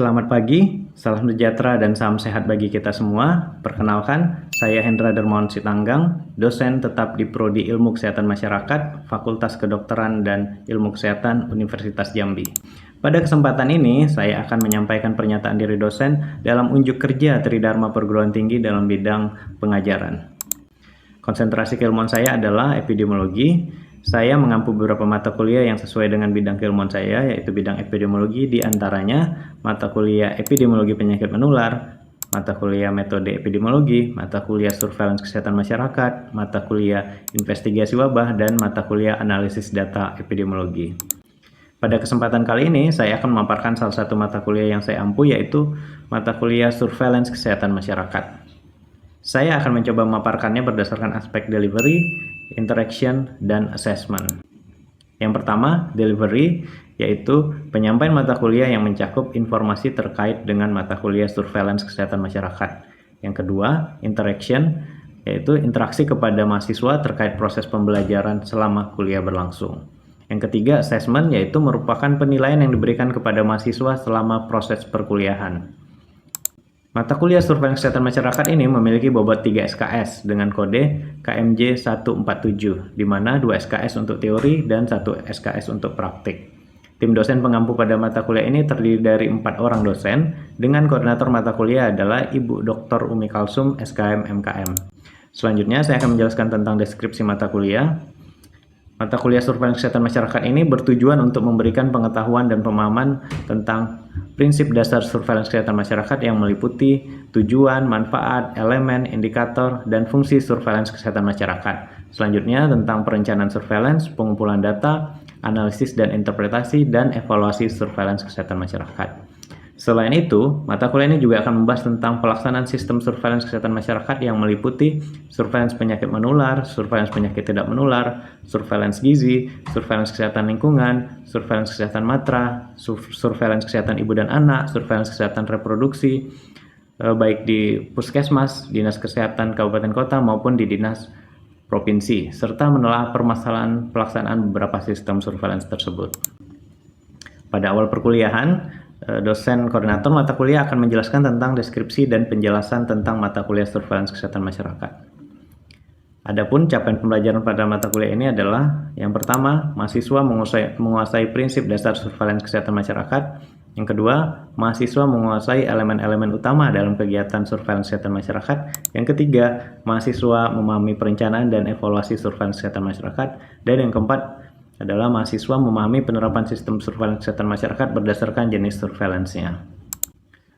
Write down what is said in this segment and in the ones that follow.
Selamat pagi, salam sejahtera dan salam sehat bagi kita semua. Perkenalkan, saya Hendra Dermawan Sitanggang, dosen tetap di Prodi Ilmu Kesehatan Masyarakat, Fakultas Kedokteran dan Ilmu Kesehatan Universitas Jambi. Pada kesempatan ini, saya akan menyampaikan pernyataan diri dosen dalam unjuk kerja Tridharma Perguruan Tinggi dalam bidang pengajaran. Konsentrasi keilmuan saya adalah epidemiologi. Saya mengampu beberapa mata kuliah yang sesuai dengan bidang keilmuan saya, yaitu bidang epidemiologi, di antaranya mata kuliah epidemiologi penyakit menular, mata kuliah metode epidemiologi, mata kuliah surveillance kesehatan masyarakat, mata kuliah investigasi wabah, dan mata kuliah analisis data epidemiologi. Pada kesempatan kali ini, saya akan memaparkan salah satu mata kuliah yang saya ampu, yaitu mata kuliah surveillance kesehatan masyarakat. Saya akan mencoba memaparkannya berdasarkan aspek delivery, interaction, dan assessment. Yang pertama, delivery, yaitu penyampaian mata kuliah yang mencakup informasi terkait dengan mata kuliah surveillance kesehatan masyarakat. Yang kedua, interaction, yaitu interaksi kepada mahasiswa terkait proses pembelajaran selama kuliah berlangsung. Yang ketiga, assessment, yaitu merupakan penilaian yang diberikan kepada mahasiswa selama proses perkuliahan. Mata kuliah surveillance kesehatan masyarakat ini memiliki bobot 3 SKS dengan kode KMJ 147, di mana 2 SKS untuk teori dan 1 SKS untuk praktik. Tim dosen pengampu pada mata kuliah ini terdiri dari 4 orang dosen, dengan koordinator mata kuliah adalah Ibu Dr. Umi Kalsum, SKM MKM. Selanjutnya, saya akan menjelaskan tentang deskripsi mata kuliah. Mata kuliah surveillance kesehatan masyarakat ini bertujuan untuk memberikan pengetahuan dan pemahaman tentang prinsip dasar surveillance kesehatan masyarakat yang meliputi tujuan, manfaat, elemen, indikator, dan fungsi surveillance kesehatan masyarakat. Selanjutnya tentang perencanaan surveillance, pengumpulan data, analisis dan interpretasi, dan evaluasi surveillance kesehatan masyarakat. Selain itu, mata kuliah ini juga akan membahas tentang pelaksanaan sistem surveillance kesehatan masyarakat yang meliputi surveillance penyakit menular, surveillance penyakit tidak menular, surveillance gizi, surveillance kesehatan lingkungan, surveillance kesehatan matra, surveillance kesehatan ibu dan anak, surveillance kesehatan reproduksi, baik di puskesmas, dinas kesehatan kabupaten kota maupun di dinas provinsi, serta menelaah permasalahan pelaksanaan beberapa sistem surveillance tersebut. Pada awal perkuliahan, dosen koordinator mata kuliah akan menjelaskan tentang deskripsi dan penjelasan tentang mata kuliah surveillance kesehatan masyarakat. Adapun capaian pembelajaran pada mata kuliah ini adalah yang pertama, mahasiswa menguasai prinsip dasar surveillance kesehatan masyarakat. Yang kedua, mahasiswa menguasai elemen-elemen utama dalam kegiatan surveillance kesehatan masyarakat. Yang ketiga, mahasiswa memahami perencanaan dan evaluasi surveillance kesehatan masyarakat. Dan yang keempat adalah mahasiswa memahami penerapan sistem surveillance kesehatan masyarakat berdasarkan jenis surveillance-nya.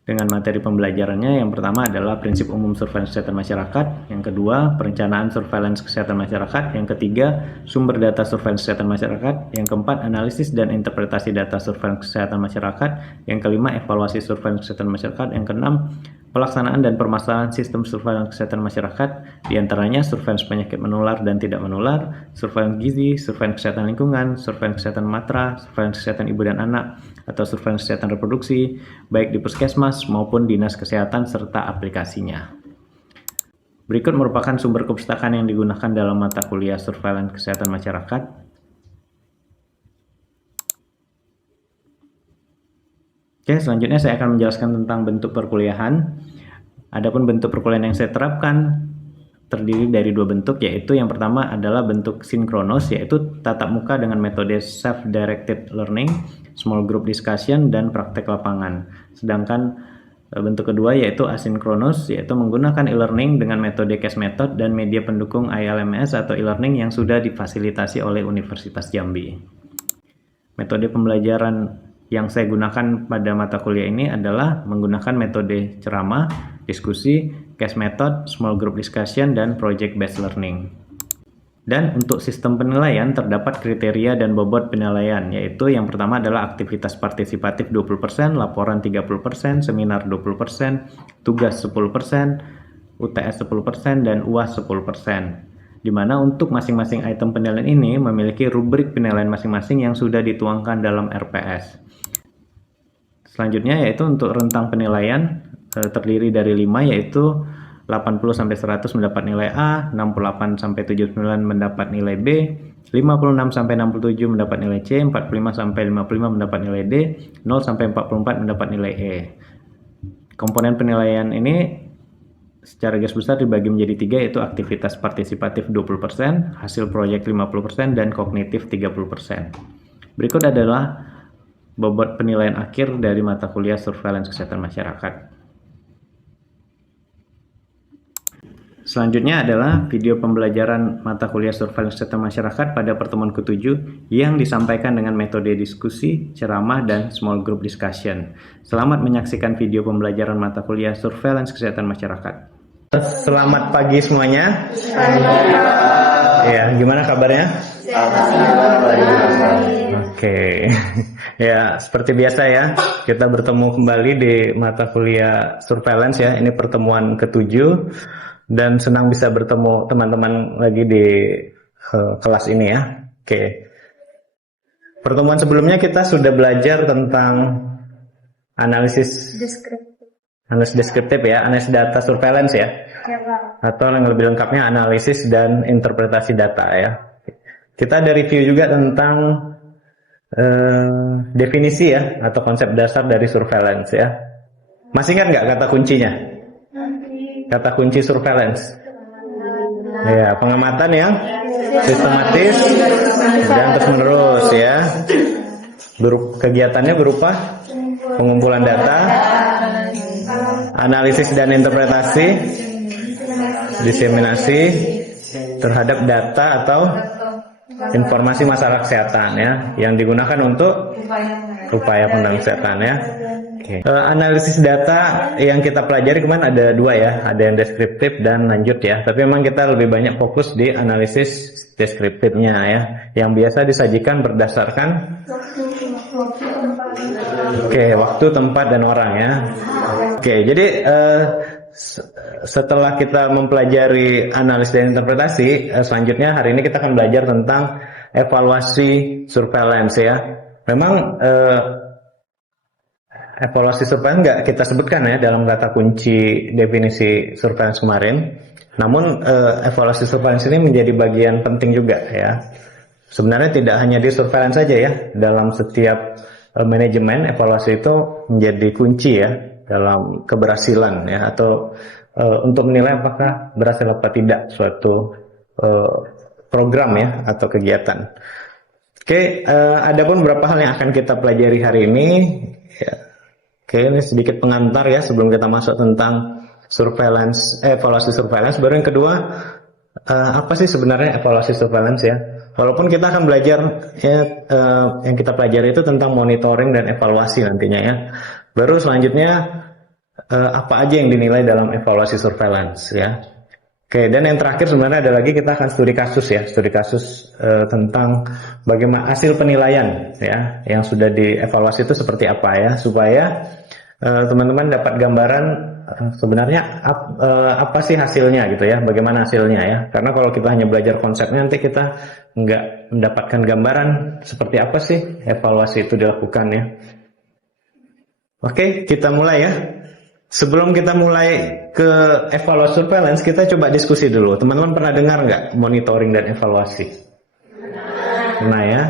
Dengan materi pembelajarannya, yang pertama adalah prinsip umum surveillance kesehatan masyarakat, yang kedua, perencanaan surveillance kesehatan masyarakat, yang ketiga, sumber data surveillance kesehatan masyarakat, yang keempat, analisis dan interpretasi data surveillance kesehatan masyarakat, yang kelima, evaluasi surveillance kesehatan masyarakat, yang keenam, pelaksanaan dan permasalahan sistem surveillance kesehatan masyarakat, diantaranya surveillance penyakit menular dan tidak menular, surveillance gizi, surveillance kesehatan lingkungan, surveillance kesehatan matra, surveillance kesehatan ibu dan anak, atau surveillance kesehatan reproduksi, baik di puskesmas maupun dinas kesehatan serta aplikasinya. Berikut merupakan sumber kepustakaan yang digunakan dalam mata kuliah surveillance kesehatan masyarakat. Oke, selanjutnya saya akan menjelaskan tentang bentuk perkuliahan. Adapun bentuk perkuliahan yang saya terapkan terdiri dari 2 bentuk, yaitu yang pertama adalah bentuk sinkronos, yaitu tatap muka dengan metode self-directed learning, small group discussion, dan praktek lapangan. Sedangkan bentuk kedua yaitu asinkronus, yaitu menggunakan e-learning dengan metode case method dan media pendukung ILMS atau e-learning yang sudah difasilitasi oleh Universitas Jambi. Metode pembelajaran yang saya gunakan pada mata kuliah ini adalah menggunakan metode ceramah, diskusi, case method, small group discussion, dan project based learning. Dan untuk sistem penilaian terdapat kriteria dan bobot penilaian, yaitu yang pertama adalah aktivitas partisipatif 20%, laporan 30%, seminar 20%, tugas 10%, UTS 10%, dan UAS 10%. Di mana untuk masing-masing item penilaian ini memiliki rubrik penilaian masing-masing yang sudah dituangkan dalam RPS. Selanjutnya yaitu untuk rentang penilaian terdiri dari 5, yaitu 80-100 mendapat nilai A, 68-79 mendapat nilai B, 56-67 mendapat nilai C, 45-55 mendapat nilai D, 0-44 mendapat nilai E. Komponen penilaian ini secara garis besar dibagi menjadi 3, yaitu aktivitas partisipatif 20%, hasil proyek 50%, dan kognitif 30%. Berikut adalah bobot penilaian akhir dari mata kuliah Surveillance Kesehatan Masyarakat. Selanjutnya adalah video pembelajaran mata kuliah Surveillance Kesehatan Masyarakat pada pertemuan ke-7 yang disampaikan dengan metode diskusi, ceramah, dan small group discussion. Selamat menyaksikan video pembelajaran mata kuliah Surveillance Kesehatan Masyarakat. Selamat pagi semuanya. Ya, gimana kabarnya? Oke. Ya, seperti biasa ya, kita bertemu kembali di mata kuliah Surveillance ya. Ini pertemuan ke-7 dan senang bisa bertemu teman-teman lagi di kelas ini ya. Oke. Pertemuan sebelumnya kita sudah belajar tentang analisis deskriptif ya, analisis data surveillance ya. Atau yang lebih lengkapnya analisis dan interpretasi data ya. Kita ada review juga tentang definisi ya atau konsep dasar dari surveillance ya. Masih ingat nggak kata kuncinya? Kata kunci surveillance. Ya, pengamatan yang sistematis dan terus-menerus ya. Kegiatannya berupa pengumpulan data, analisis dan interpretasi, diseminasi terhadap data atau informasi masalah kesehatan ya, yang digunakan untuk upaya pengendalian kesehatan ya. Analisis data yang kita pelajari kemarin ada 2 ya, ada yang deskriptif dan lanjut ya. Tapi memang kita lebih banyak fokus di analisis deskriptifnya ya, yang biasa disajikan berdasarkan waktu, tempat, dan orang ya. Jadi setelah kita mempelajari analisis dan interpretasi, selanjutnya hari ini kita akan belajar tentang evaluasi surveillance ya. Memang evaluasi surveillance nggak kita sebutkan ya dalam kata kunci definisi surveillance kemarin. Namun evaluasi surveillance ini menjadi bagian penting juga ya. Sebenarnya tidak hanya di surveillance saja ya. Dalam setiap manajemen, evaluasi itu menjadi kunci ya dalam keberhasilan ya, atau untuk menilai apakah berhasil apa tidak suatu program ya atau kegiatan. Adapun beberapa hal yang akan kita pelajari hari ini ya. Ini sedikit pengantar ya sebelum kita masuk tentang evaluasi surveillance. Baru yang kedua, apa sih sebenarnya evaluasi surveillance ya? Walaupun kita akan belajar ya, yang kita pelajari itu tentang monitoring dan evaluasi nantinya ya. Baru selanjutnya apa aja yang dinilai dalam evaluasi surveillance ya. Dan yang terakhir sebenarnya ada lagi, kita akan studi kasus tentang bagaimana hasil penilaian ya yang sudah dievaluasi itu seperti apa ya, supaya teman-teman dapat gambaran sebenarnya apa sih hasilnya gitu ya, bagaimana hasilnya ya. Karena kalau kita hanya belajar konsepnya, nanti kita nggak mendapatkan gambaran seperti apa sih evaluasi itu dilakukan ya. Kita mulai ya. Sebelum kita mulai ke evaluasi surveillance, kita coba diskusi dulu. Teman-teman pernah dengar nggak monitoring dan evaluasi? Pernah ya?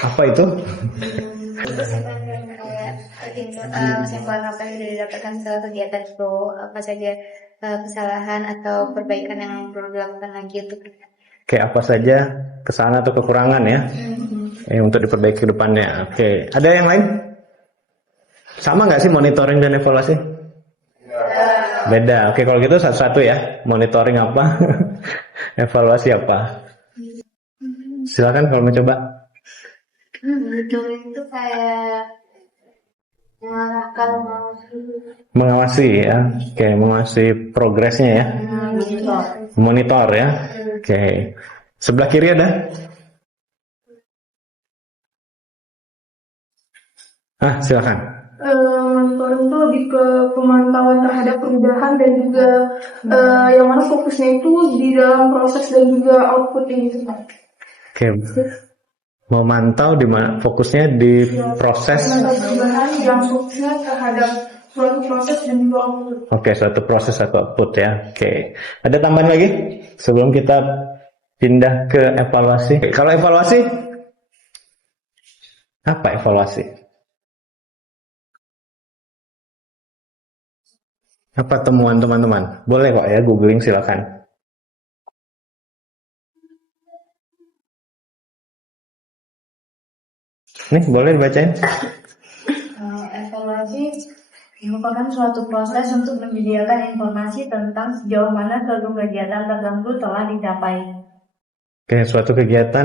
Apa itu? Sampel apa yang sudah didapatkan setelah kegiatan itu, apa saja kesalahan atau perbaikan yang perlu dilakukan lagi untuk apa saja kesalahan atau kekurangan ya, untuk diperbaiki ke depannya. Ada yang lain? Sama nggak sih monitoring dan evaluasi? Beda. Kalau gitu satu-satu ya. Monitoring apa? Evaluasi apa? Silakan kalau mau coba. Monitoring itu kayak mengawasi ya. Mengawasi progresnya ya. Monitor ya. Sebelah kiri ada? Silakan. Monitoring itu lebih ke pemantauan terhadap perubahan dan juga yang mana fokusnya itu di dalam proses dan juga outputnya gitu Pak. Memantau di mana fokusnya di proses perubahan yang fokusnya terhadap suatu proses dan juga output. Oke, suatu proses atau output ya. Oke. Ada tambahan lagi sebelum kita pindah ke evaluasi? Kalau evaluasi, apa evaluasi? Apa temuan teman-teman? Boleh kok ya, googling silakan. Nih, boleh dibacain? Evaluasi merupakan suatu proses untuk menyediakan informasi tentang sejauh mana suatu kegiatan tertentu telah dicapai. Oke, suatu kegiatan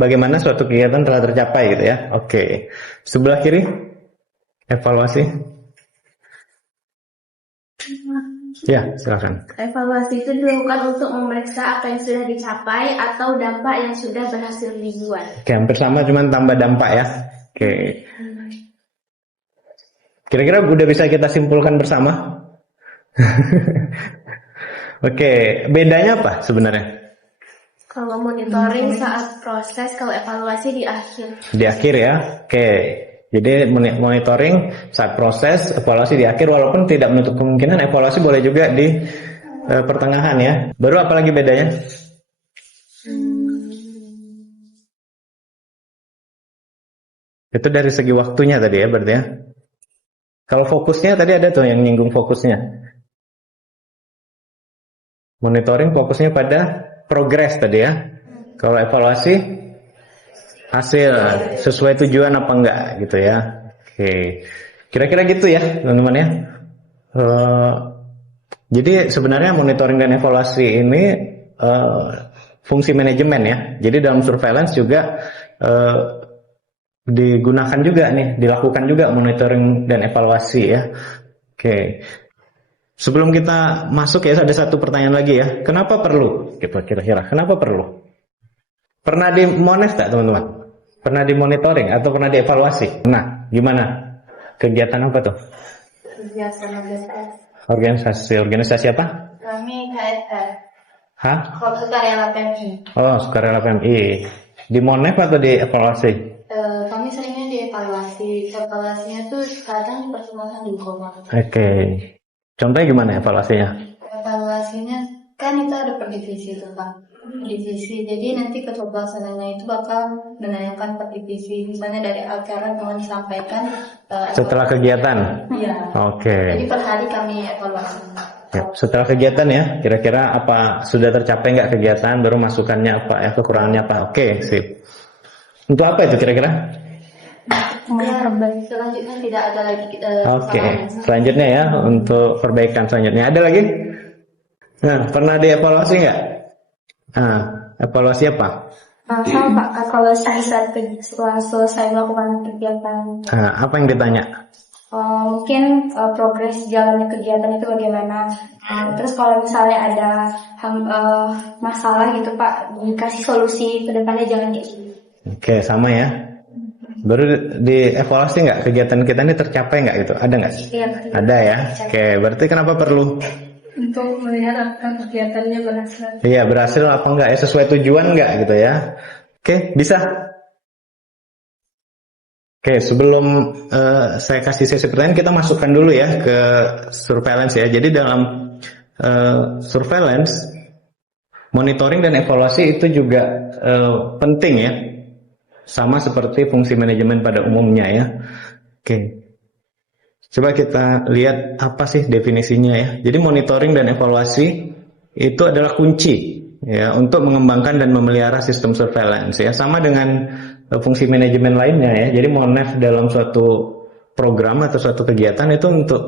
bagaimana suatu kegiatan telah tercapai gitu ya. Oke. Sebelah kiri evaluasi. Ya, silakan. Evaluasi itu dilakukan untuk memeriksa apa yang sudah dicapai atau dampak yang sudah berhasil dibuat. Oke, hampir sama cuman tambah dampak ya. Oke. Kira-kira udah bisa kita simpulkan bersama? Oke, bedanya apa sebenarnya? Kalau monitoring saat proses, kalau evaluasi di akhir. Di akhir ya. Oke. Jadi monitoring saat proses, evaluasi di akhir, walaupun tidak menutup kemungkinan evaluasi boleh juga di pertengahan ya. Baru apa lagi bedanya? Itu dari segi waktunya tadi ya berarti ya. Kalau fokusnya tadi ada tuh yang nyinggung fokusnya. Monitoring fokusnya pada progres tadi ya. Kalau evaluasi hasil sesuai tujuan apa enggak gitu ya. Oke. Kira-kira gitu ya teman-teman ya. Jadi sebenarnya monitoring dan evaluasi ini fungsi manajemen ya. Jadi dalam surveillance juga digunakan juga nih, dilakukan juga monitoring dan evaluasi ya. Oke. Sebelum kita masuk ya, ada satu pertanyaan lagi ya. Kenapa perlu? Gitu kira-kira. Kenapa perlu? Pernah di monef tak teman-teman? Pernah di monitoring atau pernah dievaluasi? Nah, gimana? Kegiatan apa tuh? Organisasi apa? Kami KSR. Hah? Sukarela PMI. Oh, sukarela PMI. Di monef atau di evaluasi? Kami seringnya dievaluasi. Evaluasinya tuh kadang dipertemukan di Goma. Oke. Contohnya gimana evaluasinya? Evaluasinya kan itu ada per divisi tuh Pak. Divisi. Jadi nanti ketua pelaksananya itu bakal menanyakan per divisi. Misalnya dari acara yang disampaikan. Setelah kegiatan? Iya. Oke. Jadi per hari kami evaluasi. Ya, setelah kegiatan ya, kira-kira apa sudah tercapai nggak kegiatan, baru masukannya apa ya, kekurangannya apa? Oke, sip. Untuk apa itu kira-kira? Selanjutnya tidak ada lagi. Oke, selanjutnya ya untuk perbaikan selanjutnya. Ada lagi? Nah, pernah dievaluasi nggak? Nah, evaluasi apa? Sama Pak, evaluasi setelah selesai melakukan kegiatan. Nah, apa yang ditanya? Mungkin progres jalannya kegiatan itu bagaimana. Terus kalau misalnya ada masalah gitu Pak, dikasih solusi ke depannya jangan kayak gini. Oke, sama ya. Baru dievaluasi nggak kegiatan kita ini tercapai nggak gitu? Ada nggak? Iya, Ada ya. Oke, berarti kenapa perlu? Untuk melihat apakah kegiatannya berhasil. Iya, berhasil apa enggak ya, sesuai tujuan enggak gitu ya. Oke, bisa. Oke, sebelum saya kasih sesi pertanyaan, kita masukkan dulu ya ke surveillance ya. Jadi dalam surveillance, monitoring dan evaluasi itu juga penting ya. Sama seperti fungsi manajemen pada umumnya ya. Oke. Coba kita lihat apa sih definisinya ya. Jadi monitoring dan evaluasi itu adalah kunci ya untuk mengembangkan dan memelihara sistem surveillance ya. Sama dengan fungsi manajemen lainnya ya. Jadi monef dalam suatu program atau suatu kegiatan itu untuk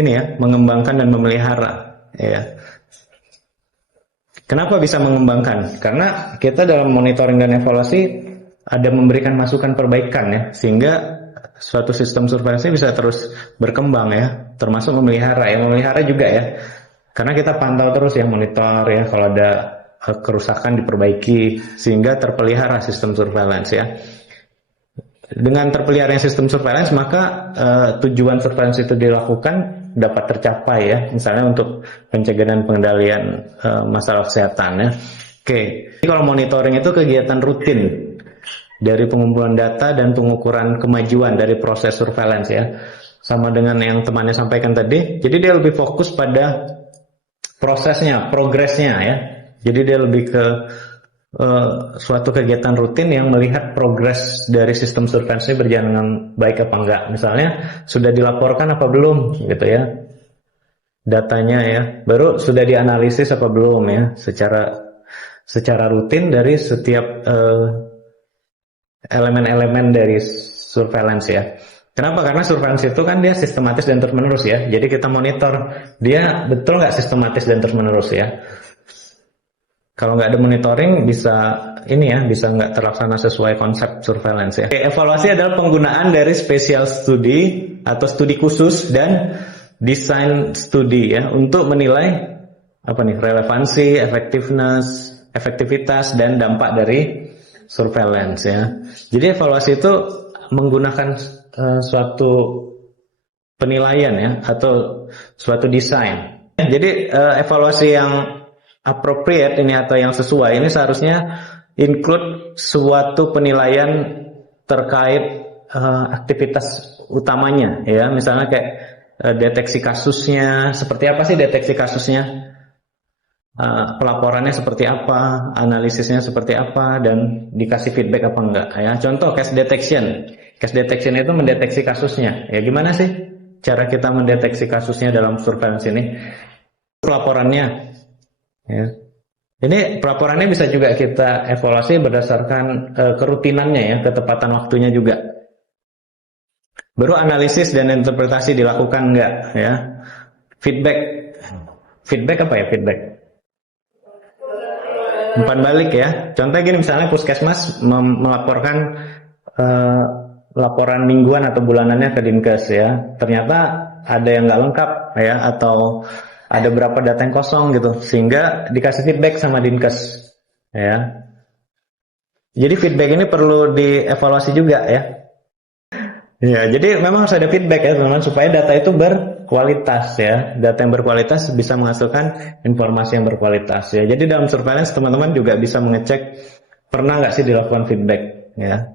ini ya, mengembangkan dan memelihara ya. Kenapa bisa mengembangkan? Karena kita dalam monitoring dan evaluasi ada memberikan masukan perbaikan ya, sehingga suatu sistem surveillance bisa terus berkembang ya, termasuk memelihara ya, memelihara juga ya, karena kita pantau terus ya, monitor ya, kalau ada kerusakan diperbaiki sehingga terpelihara sistem surveillance ya. Dengan terpeliharanya sistem surveillance maka tujuan surveillance itu dilakukan dapat tercapai ya, misalnya untuk pencegahan dan pengendalian masalah kesehatan ya. Oke, jadi kalau monitoring itu kegiatan rutin dari pengumpulan data dan pengukuran kemajuan dari proses surveillance ya. sama dengan yang temannya sampaikan tadi. Jadi dia lebih fokus pada prosesnya, progresnya ya. Jadi dia lebih ke suatu kegiatan rutin yang melihat progres dari sistem surveillance ini berjalan dengan baik apa enggak. Misalnya sudah dilaporkan apa belum gitu ya. Datanya ya, baru sudah dianalisis apa belum ya, secara rutin dari setiap elemen-elemen dari surveillance ya. Kenapa? Karena surveillance itu kan dia sistematis dan terus menerus ya. Jadi kita monitor dia betul nggak sistematis dan terus menerus ya. Kalau nggak ada monitoring bisa bisa nggak terlaksana sesuai konsep surveillance ya. Evaluasi adalah penggunaan dari special study atau studi khusus dan design studi ya untuk menilai relevansi, efektivitas dan dampak dari surveillance ya. Jadi evaluasi itu menggunakan suatu penilaian ya atau suatu desain. Jadi evaluasi yang appropriate ini atau yang sesuai ini seharusnya include suatu penilaian terkait aktivitas utamanya ya. Misalnya kayak deteksi kasusnya, seperti apa sih deteksi kasusnya? Pelaporannya seperti apa, analisisnya seperti apa, dan dikasih feedback apa enggak ya. Contoh case detection. Case detection itu mendeteksi kasusnya. Ya gimana sih cara kita mendeteksi kasusnya dalam surveillance ini? Pelaporannya ya. Ini pelaporannya bisa juga kita evaluasi berdasarkan kerutinannya ya, ketepatan waktunya juga. Baru analisis dan interpretasi dilakukan enggak ya. Feedback apa ya feedback? Umpan balik ya. Contohnya gini, misalnya puskesmas melaporkan laporan mingguan atau bulanannya ke Dinkes ya. Ternyata ada yang nggak lengkap ya, atau ada berapa data yang kosong gitu, sehingga dikasih feedback sama Dinkes ya. Jadi feedback ini perlu dievaluasi juga ya. Ya, jadi memang harus ada feedback ya teman-teman supaya data itu berkualitas ya. Data yang berkualitas bisa menghasilkan informasi yang berkualitas ya. Jadi dalam surveillance teman-teman juga bisa mengecek pernah nggak sih dilakukan feedback ya.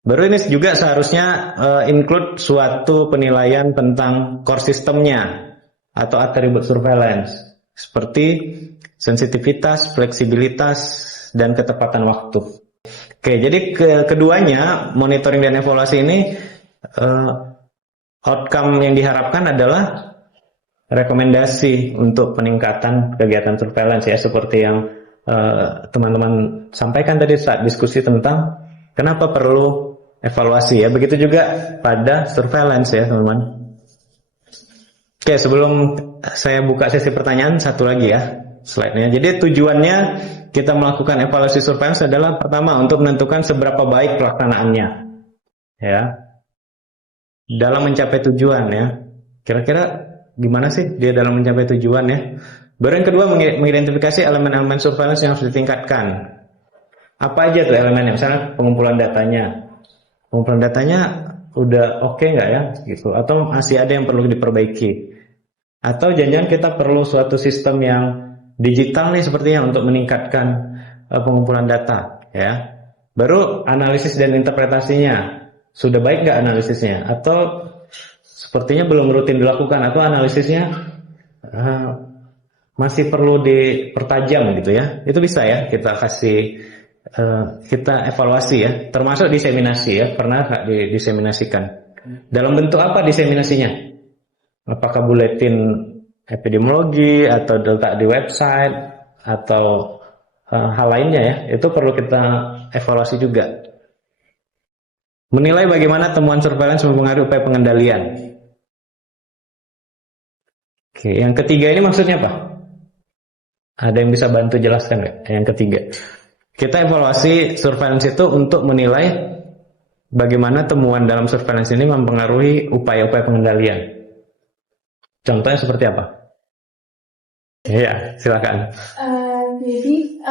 Baru ini juga seharusnya include suatu penilaian tentang core sistemnya atau atribut surveillance seperti sensitivitas, fleksibilitas, dan ketepatan waktu. Oke, jadi keduanya monitoring dan evaluasi ini outcome yang diharapkan adalah rekomendasi untuk peningkatan kegiatan surveillance ya, seperti yang teman-teman sampaikan tadi saat diskusi tentang kenapa perlu evaluasi ya. Begitu juga pada surveillance ya teman-teman. Oke, sebelum saya buka sesi pertanyaan, satu lagi ya slide-nya. Jadi tujuannya kita melakukan evaluasi surveillance adalah pertama untuk menentukan seberapa baik pelaksanaannya ya dalam mencapai tujuan ya. Kira-kira gimana sih dia dalam mencapai tujuan ya. Baru yang kedua mengidentifikasi elemen-elemen surveillance yang harus ditingkatkan. Apa aja tuh elemennya? Misalnya pengumpulan datanya. Pengumpulan datanya udah oke nggak ya gitu, atau masih ada yang perlu diperbaiki, atau jangan-jangan kita perlu suatu sistem yang digital nih sepertinya untuk meningkatkan pengumpulan data ya. Baru analisis dan interpretasinya sudah baik nggak analisisnya, atau sepertinya belum rutin dilakukan, atau analisisnya masih perlu dipertajam gitu ya. Itu bisa ya kita kasih kita evaluasi ya, termasuk diseminasi ya. Pernah nggak diseminasikan? Dalam bentuk apa diseminasinya? Apakah buletin epidemiologi atau letak di website atau hal lainnya ya? Itu perlu kita evaluasi juga. Menilai bagaimana temuan surveillance mempengaruhi upaya pengendalian. Oke, yang ketiga ini maksudnya apa? Ada yang bisa bantu jelaskan nggak? Yang ketiga, kita evaluasi surveillance itu untuk menilai bagaimana temuan dalam surveillance ini mempengaruhi upaya-upaya pengendalian. Contohnya seperti apa? Iya, silakan. Jadi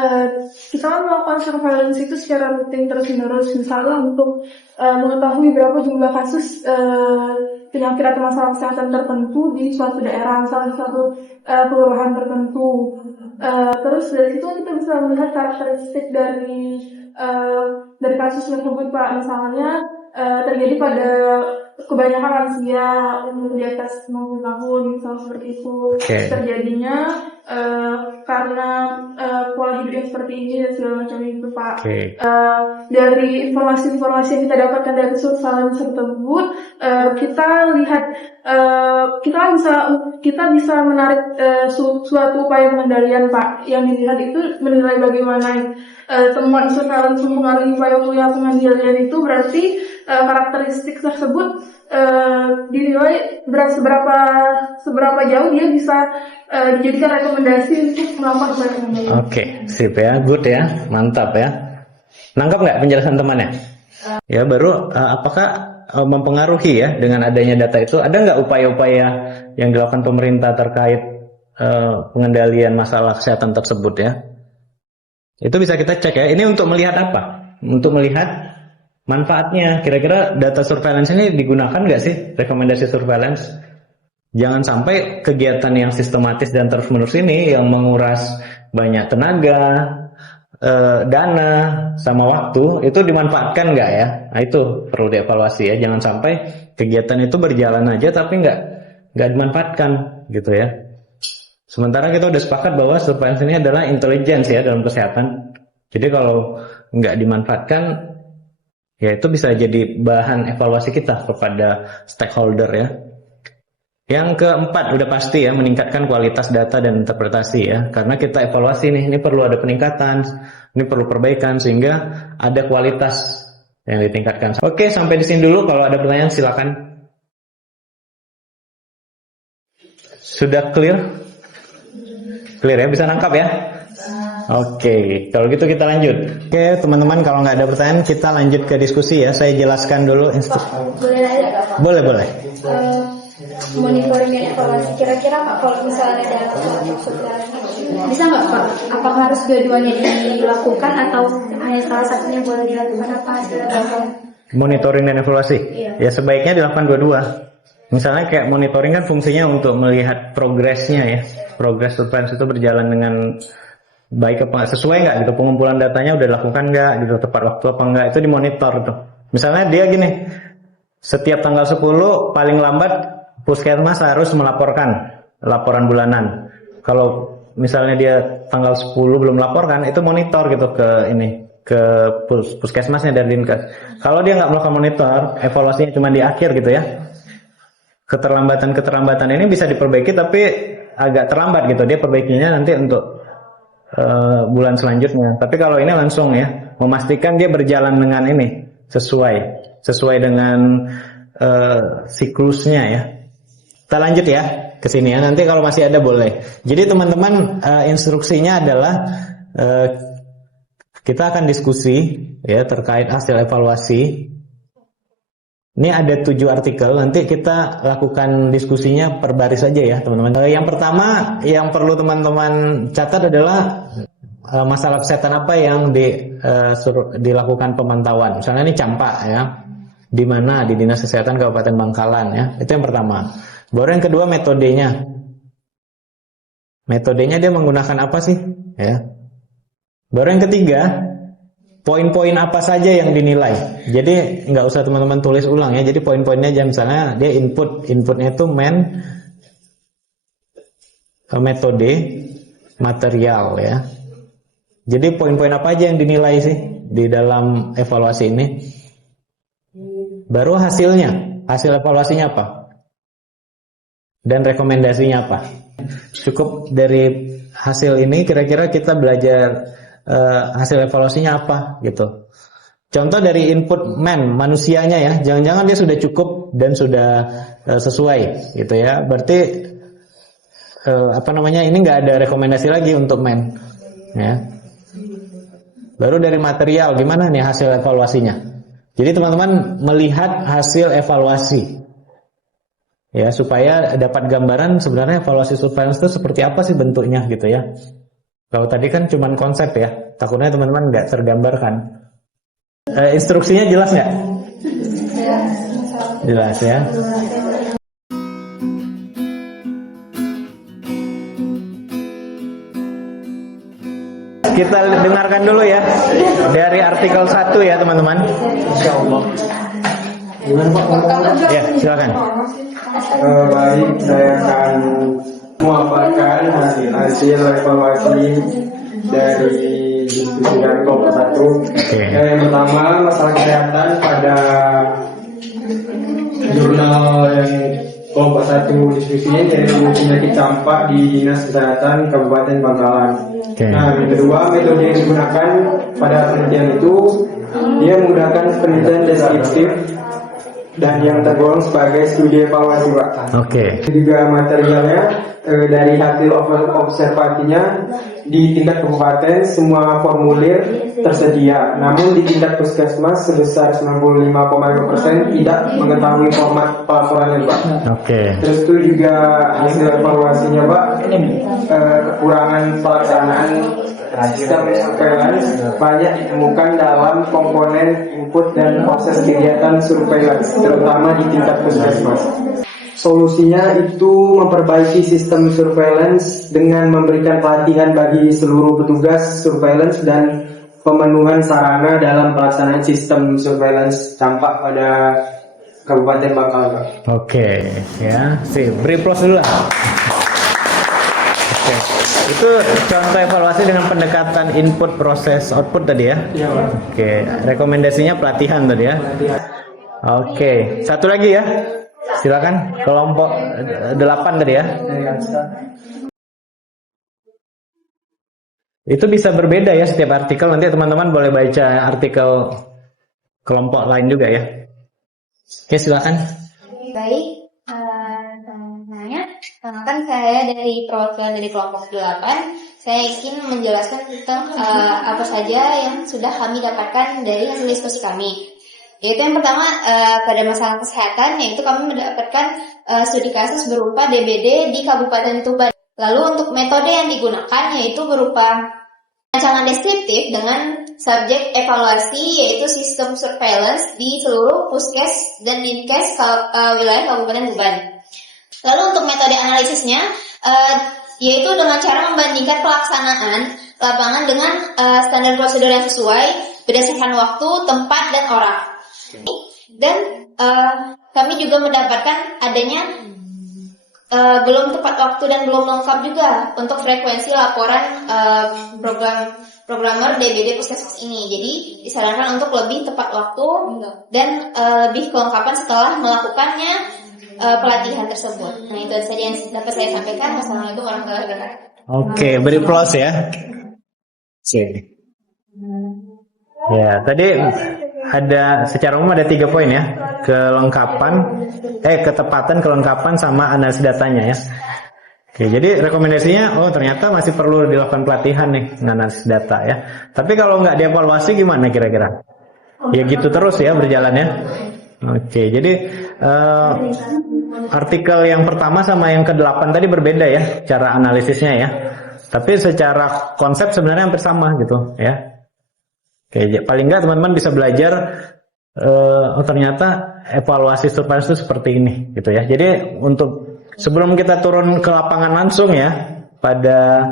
kita kan melakukan surveillance itu secara rutin terus-menerus, misalnya untuk mengetahui berapa jumlah kasus penyakit atau masalah kesehatan tertentu di suatu daerah, misalnya suatu kelurahan tertentu. Terus dari situ kita bisa melihat karakteristik dari kasus tersebut, Pak. Misalnya terjadi pada kebanyakan lansia umur di atas 50 tahun misalnya seperti itu. Oke. Terjadinya karena pola hidup yang seperti ini dan segala macam itu, Pak. Oke. Dari informasi-informasi yang kita dapatkan dari surveillance tersebut, kita lihat kita bisa menarik suatu upaya pengendalian, Pak. Yang dilihat itu menilai bagaimana temuan surveillance mempengaruhi upaya pengendalian itu, berarti karakteristik tersebut dinilai seberapa jauh dia bisa dijadikan rekomendasi untuk melakukan upaya pengendalian. Oke, sip ya, good ya, mantap ya. Nangkap nggak penjelasan temannya? Ya, baru apakah mempengaruhi ya dengan adanya data itu? Ada nggak upaya-upaya yang dilakukan pemerintah terkait pengendalian masalah kesehatan tersebut ya? Itu bisa kita cek ya. Ini untuk melihat apa? Untuk melihat manfaatnya. Kira-kira data surveillance ini digunakan nggak sih? Rekomendasi surveillance. Jangan sampai kegiatan yang sistematis dan terus-menerus ini yang menguras banyak tenaga, dana, sama waktu itu dimanfaatkan nggak ya? Nah, itu perlu dievaluasi ya. Jangan sampai kegiatan itu berjalan aja tapi nggak dimanfaatkan gitu ya. Sementara kita udah sepakat bahwa surveillance ini adalah intelligence ya dalam kesehatan. Jadi kalau nggak dimanfaatkan, ya itu bisa jadi bahan evaluasi kita kepada stakeholder ya. Yang keempat udah pasti ya, meningkatkan kualitas data dan interpretasi ya. Karena kita evaluasi nih, ini perlu ada peningkatan, ini perlu perbaikan sehingga ada kualitas yang ditingkatkan. Oke, sampai di sini dulu. Kalau ada pertanyaan silakan. Sudah clear? Clear ya, bisa nangkap ya? Oke, kalau gitu kita lanjut. Oke, teman-teman, kalau nggak ada pertanyaan, kita lanjut ke diskusi ya. Saya jelaskan dulu instruksi. Boleh nanya nggak, Pak? Boleh. Monitoring dan evaluasi, kira-kira Pak, kalau misalnya ada bisa nggak Pak? Apakah harus dua-duanya dilakukan atau hanya salah satunya boleh dilakukan? Apa hasilnya Bapak? Monitoring dan evaluasi? Iya. Ya sebaiknya dilakukan dua-dua. Misalnya kayak monitoring kan fungsinya untuk melihat progresnya ya. Progres surveillance itu berjalan dengan baik apa sesuai nggak gitu, pengumpulan datanya udah dilakukan nggak gitu, tepat waktu apa nggak, itu dimonitor tuh. Misalnya dia gini, setiap tanggal 10 paling lambat puskesmas harus melaporkan laporan bulanan. Kalau misalnya dia tanggal 10 belum laporkan, itu monitor gitu ke puskesmasnya dari Dinkes. Kalau dia nggak melakukan monitor, evaluasinya cuma di akhir gitu ya. Keterlambatan ini bisa diperbaiki tapi agak terlambat gitu. Dia perbaikinya nanti untuk bulan selanjutnya. Tapi kalau ini langsung ya, memastikan dia berjalan dengan ini sesuai dengan siklusnya ya. Kita lanjut ya ke sini ya. Nanti kalau masih ada boleh. Jadi teman-teman, instruksinya adalah kita akan diskusi ya terkait hasil evaluasi. Ini ada 7 artikel, nanti kita lakukan diskusinya per baris saja ya teman-teman. Yang pertama yang perlu teman-teman catat adalah masalah kesehatan apa yang dilakukan pemantauan. Misalnya ini campak ya, di mana di Dinas Kesehatan Kabupaten Bangkalan ya, itu yang pertama. Baru yang kedua metodenya. Metodenya dia menggunakan apa sih? Ya. Baru yang ketiga, poin-poin apa saja yang dinilai. Jadi nggak usah teman-teman tulis ulang ya. Jadi poin-poinnya aja, misalnya dia inputnya itu metode, material ya. Jadi poin-poin apa aja yang dinilai sih di dalam evaluasi ini. Baru hasil evaluasinya apa? Dan rekomendasinya apa? Cukup dari hasil ini kira-kira kita belajar hasil evaluasinya apa gitu. Contoh dari input manusianya ya, jangan-jangan dia sudah cukup dan sudah sesuai gitu ya. Berarti ini nggak ada rekomendasi lagi untuk ya. Baru dari material, gimana nih hasil evaluasinya? Jadi teman-teman melihat hasil evaluasi ya, supaya dapat gambaran sebenarnya evaluasi surveillance itu seperti apa sih bentuknya gitu ya. Kalau tadi kan cuman konsep ya, takutnya teman-teman nggak tergambarkan. Instruksinya jelas nggak? Jelas ya. Kita dengarkan dulu ya dari artikel 1 ya teman-teman. Ya, silakan. Baik, saya akan memaparkan hasil evaluasi dari diskusi dari kelompok 1. Yang pertama, masalah kesehatan pada jurnal yang kelompok 1 diskusi yaitu penyakit campak di Dinas Kesehatan Kabupaten Bangkalan. Nah, yang kedua, metode yang digunakan pada penelitian itu dia menggunakan penelitian deskriptif dan yang tergolong sebagai studi evaluasi, Pak. Juga materialnya dari hasil observasinya di tingkat kabupaten semua formulir tersedia, namun di tingkat puskesmas sebesar 95,5% tidak mengetahui format pelaporannya, Pak. Terus itu juga hasil evaluasinya, Pak, kekurangan pelaksanaan sistem surveillance banyak ditemukan dalam komponen input dan proses kegiatan surveillance, terutama di tingkat puskesmas. Solusinya itu memperbaiki sistem surveillance dengan memberikan pelatihan bagi seluruh petugas surveillance dan pemenuhan sarana dalam pelaksanaan sistem surveillance campak pada Kabupaten Bangkalan. Ya, beri plus dulu lah. Itu contoh evaluasi dengan pendekatan input proses output tadi ya. Iya, Pak. Rekomendasinya pelatihan tadi ya. Satu lagi ya. Silakan kelompok 8 tadi ya. Itu bisa berbeda ya setiap artikel. Nanti teman-teman boleh baca artikel kelompok lain juga ya. Silakan. Baik, kan saya dari perwakilan dari kelompok 8. Saya ingin menjelaskan tentang apa saja yang sudah kami dapatkan dari hasil diskusi kami. Yaitu yang pertama pada masalah kesehatan, yaitu kami mendapatkan studi kasus berupa DBD di Kabupaten Tuban. Lalu untuk metode yang digunakan yaitu berupa rancangan deskriptif dengan subjek evaluasi yaitu sistem surveillance di seluruh puskes dan dinkes wilayah Kabupaten Tuban. Lalu untuk metode analisisnya yaitu dengan cara membandingkan pelaksanaan lapangan dengan standar prosedur yang sesuai berdasarkan waktu, tempat, dan orang. Dan kami juga mendapatkan adanya belum tepat waktu dan belum lengkap juga untuk frekuensi laporan programmer DBD puskesmas ini. Jadi disarankan untuk lebih tepat waktu dan lebih kelengkapan setelah melakukannya pelatihan tersebut. Nah, itu saja yang dapat saya sampaikan. Wassalamualaikum warahmatullahi wabarakatuh. Beri plus ya. Ya, tadi ada secara umum ada 3 poin ya. Ketepatan, kelengkapan, sama analisis datanya ya. Jadi rekomendasinya, ternyata masih perlu dilakukan pelatihan nih, analisis data ya. Tapi kalau nggak dievaluasi gimana kira-kira? Ya gitu terus ya berjalannya. Jadi artikel yang pertama sama yang ke-8 tadi berbeda ya, cara analisisnya ya. Tapi secara konsep sebenarnya hampir sama gitu ya. Paling nggak teman-teman bisa belajar ternyata evaluasi surveillance itu seperti ini gitu ya. Jadi untuk sebelum kita turun ke lapangan langsung ya pada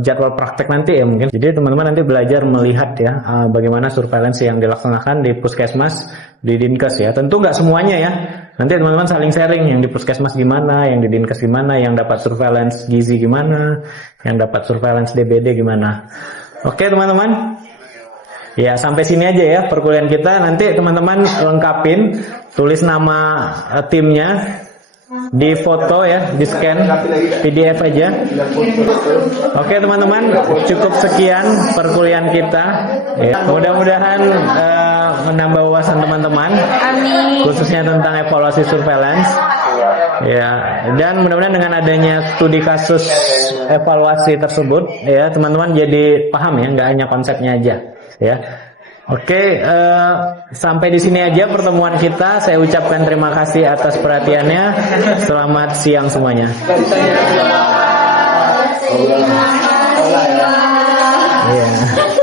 jadwal praktek nanti ya mungkin. Jadi teman-teman nanti belajar melihat ya bagaimana surveillance yang dilaksanakan di puskesmas, di dinkes ya. Tentu nggak semuanya ya. Nanti teman-teman saling sharing yang di puskesmas gimana, yang di dinkes gimana, yang dapat surveillance gizi gimana, yang dapat surveillance DBD gimana. Oke teman-teman. Ya sampai sini aja ya perkuliahan kita. Nanti teman-teman lengkapin, tulis nama timnya, di foto ya, di scan PDF aja. Oke teman-teman, cukup sekian perkuliahan kita ya. Mudah-mudahan menambah wawasan teman-teman, khususnya tentang evaluasi surveillance ya. Dan mudah-mudahan dengan adanya studi kasus evaluasi tersebut ya, teman-teman jadi paham ya, nggak hanya konsepnya aja ya. Oke, sampai di sini aja pertemuan kita. Saya ucapkan terima kasih atas perhatiannya. Selamat siang semuanya. Yeah.